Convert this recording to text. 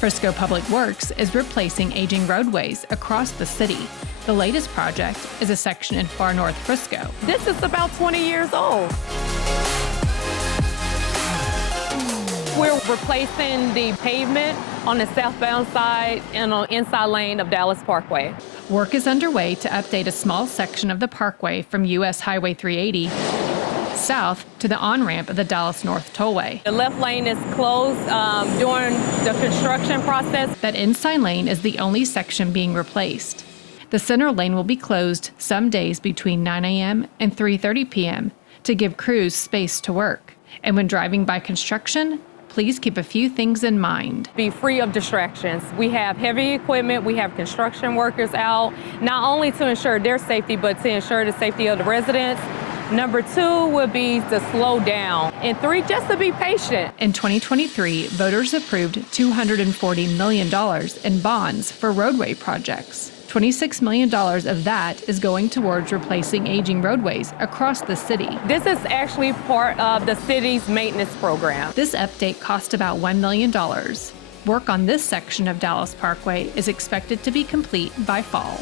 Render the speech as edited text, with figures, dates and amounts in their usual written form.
Frisco Public Works is replacing aging roadways across the city. The latest project is a section in far north Frisco. This is about 20 years old. We're replacing the pavement on the southbound side and on inside lane of Dallas Parkway. Work is underway to update a small section of the parkway from US Highway 380 south to the on-ramp of the Dallas North Tollway. The left lane is closed during the construction process. That inside lane is the only section being replaced. The center lane will be closed some days between 9 a.m. and 3:30 p.m. to give crews space to work. And when driving by construction, please keep a few things in mind. Be free of distractions. We have heavy equipment, we have construction workers out, not only to ensure their safety, but to ensure the safety of the residents. Number 2 would be to slow down. And 3, just to be patient. In 2023, voters approved $240 million in bonds for roadway projects. $26 million of that is going towards replacing aging roadways across the city. This is actually part of the city's maintenance program. This update cost about $1 million. Work on this section of Dallas Parkway is expected to be complete by fall.